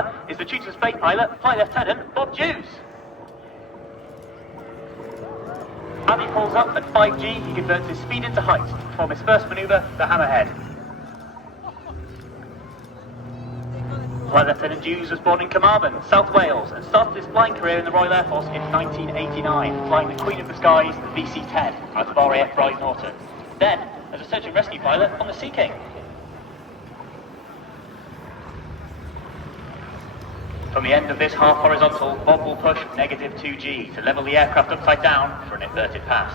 tower is the tutor's flight pilot, Flight Lieutenant Bob Hughes. As he pulls up at 5G, he converts his speed into height to perform his first manoeuvre, the hammerhead. Flight Lieutenant Hughes was born in Carmarthen, South Wales, and started his flying career in the Royal Air Force in 1989, flying the Queen of the Skies, the VC-10, out of RAF Bright Norton. Then, as a search and rescue pilot on the Sea King. From the end of this half horizontal, Bob will push negative 2G to level the aircraft upside down for an inverted pass.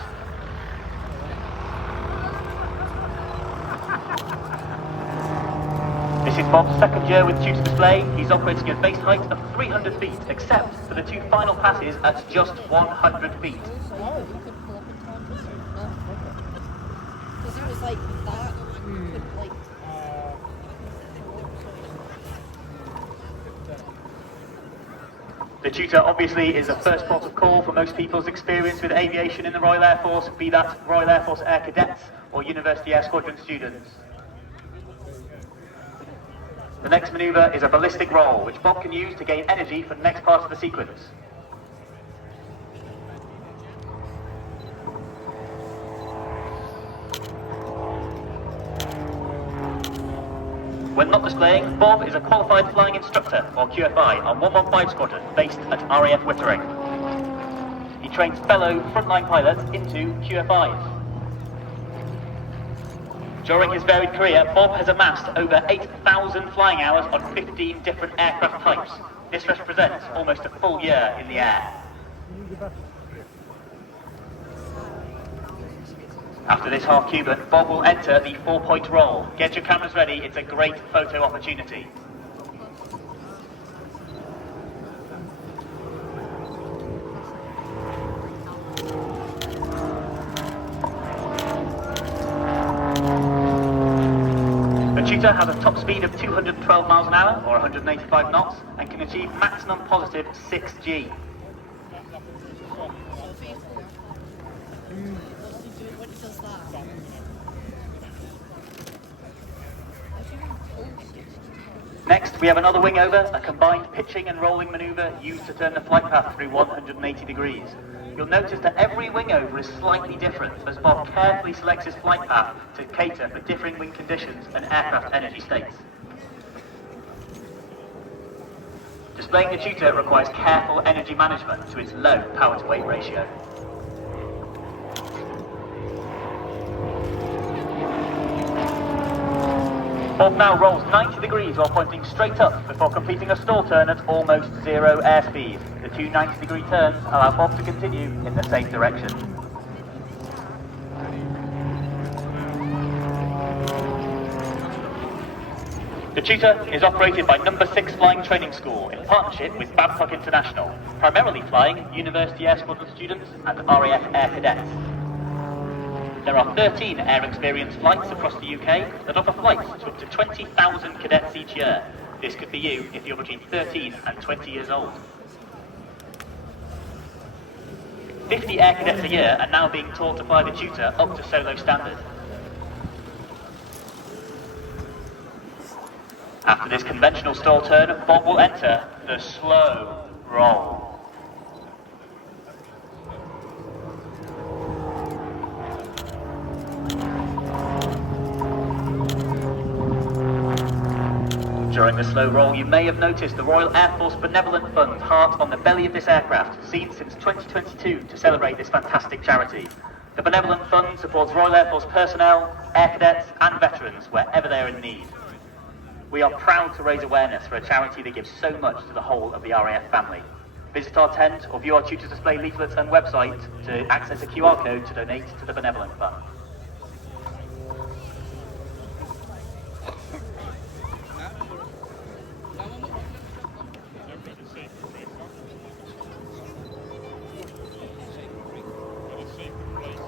This is Bob's second year with tutor display. He's operating at base height of 300 feet, except for the two final passes at just 100 feet. Because it was like that. The tutor obviously is the first port of call for most people's experience with aviation in the Royal Air Force, be that Royal Air Force Air Cadets or University Air Squadron students. The next manoeuvre is a ballistic roll, which Bob can use to gain energy for the next part of the sequence. When not displaying, Bob is a qualified flying instructor, or QFI, on 115 Squadron, based at RAF Wittering. He trains fellow frontline pilots into QFIs. During his varied career, Bob has amassed over 8,000 flying hours on 15 different aircraft types. This represents almost a full year in the air. After this half Cuban, Bob will enter the 4-point roll. Get your cameras ready, it's a great photo opportunity. The tutor has a top speed of 212 miles an hour, or 185 knots, and can achieve maximum positive 6G. Next, we have another wing over, a combined pitching and rolling manoeuvre used to turn the flight path through 180 degrees. You'll notice that every wing over is slightly different, as Bob carefully selects his flight path to cater for differing wind conditions and aircraft energy states. Displaying the tutor requires careful energy management to its low power-to-weight ratio. Bob now rolls 90 degrees while pointing straight up before completing a stall turn at almost zero airspeed. The two 90-degree turns allow Bob to continue in the same direction. The tutor is operated by No. 6 Flying Training School in partnership with Babcock International, primarily flying University Air Squadron students and RAF Air Cadets. There are 13 air experience flights across the UK that offer flights to up to 20,000 cadets each year. This could be you if you're between 13 and 20 years old. 50 air cadets a year are now being taught to fly the tutor up to solo standard. After this conventional stall turn, Bob will enter the slow roll. During the slow roll, you may have noticed the Royal Air Force Benevolent Fund heart on the belly of this aircraft, seen since 2022 to celebrate this fantastic charity. The Benevolent Fund supports Royal Air Force personnel, air cadets and veterans wherever they are in need. We are proud to raise awareness for a charity that gives so much to the whole of the RAF family. Visit our tent or view our tutor display leaflets and website to access a QR code to donate to the Benevolent Fund.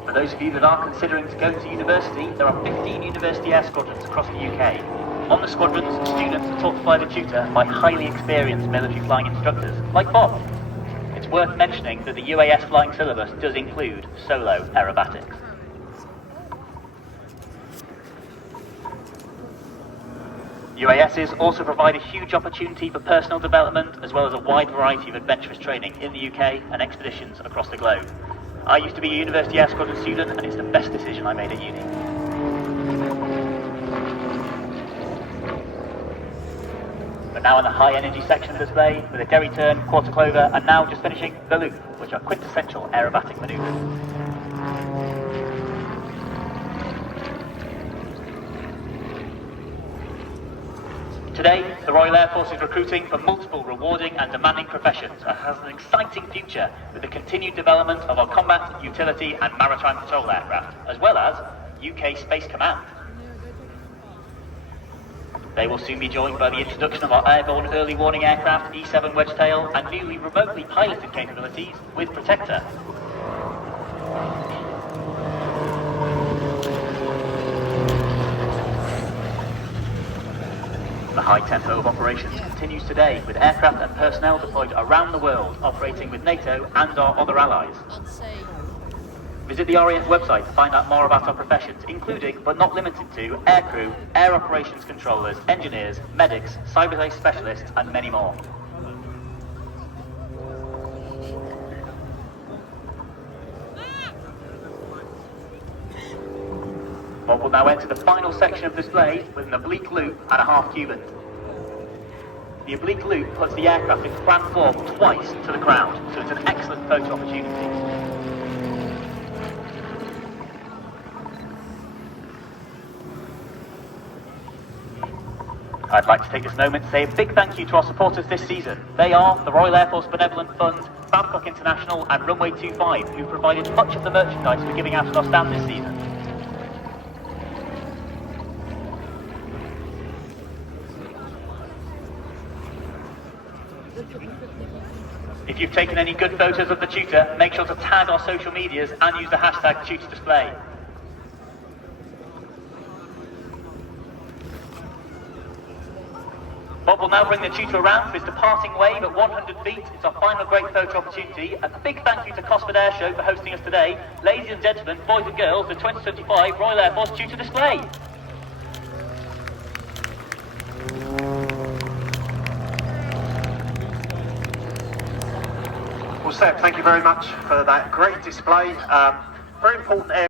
For those of you that are considering to go to university, there are 15 University Air Squadrons across the UK. On the squadrons, students are taught to fly the tutor by highly experienced military flying instructors, like Bob. It's worth mentioning that the UAS flying syllabus does include solo aerobatics. UASs also provide a huge opportunity for personal development as well as a wide variety of adventurous training in the UK and expeditions across the globe. I used to be a University Air Squadron student and it's the best decision I made at uni. We're now in the high energy section of the display with a derry turn, quarter clover and now just finishing the loop, which are quintessential aerobatic manoeuvres. Today, the Royal Air Force is recruiting for multiple rewarding and demanding professions and has an exciting future with the continued development of our combat, utility and maritime patrol aircraft, as well as UK Space Command. They will soon be joined by the introduction of our airborne early warning aircraft, E-7 Wedgetail, and newly remotely piloted capabilities with Protector. The high tempo of operations continues today with aircraft and personnel deployed around the world operating with NATO and our other allies. Visit the RAF website to find out more about our professions, including but not limited to aircrew, air operations controllers, engineers, medics, cyberspace specialists and many more. Bob will now enter the final section of display with an oblique loop and a half Cuban. The oblique loop puts the aircraft in plan form twice to the ground, so it's an excellent photo opportunity. I'd like to take this moment to say a big thank you to our supporters this season. They are the Royal Air Force Benevolent Fund, Babcock International and Runway 25, who provided much of the merchandise we're giving out at our stand this season. If you've taken any good photos of the tutor, make sure to tag our social medias and use the hashtag #TutorDisplay. Bob will now bring the tutor around for his departing wave at 100 feet. It's our final great photo opportunity. A big thank you to Cosford Air Show for hosting us today. Ladies and gentlemen, boys and girls, the 2025 Royal Air Force Tutor Display. Well, Seb, thank you very much for that great display. Very important area.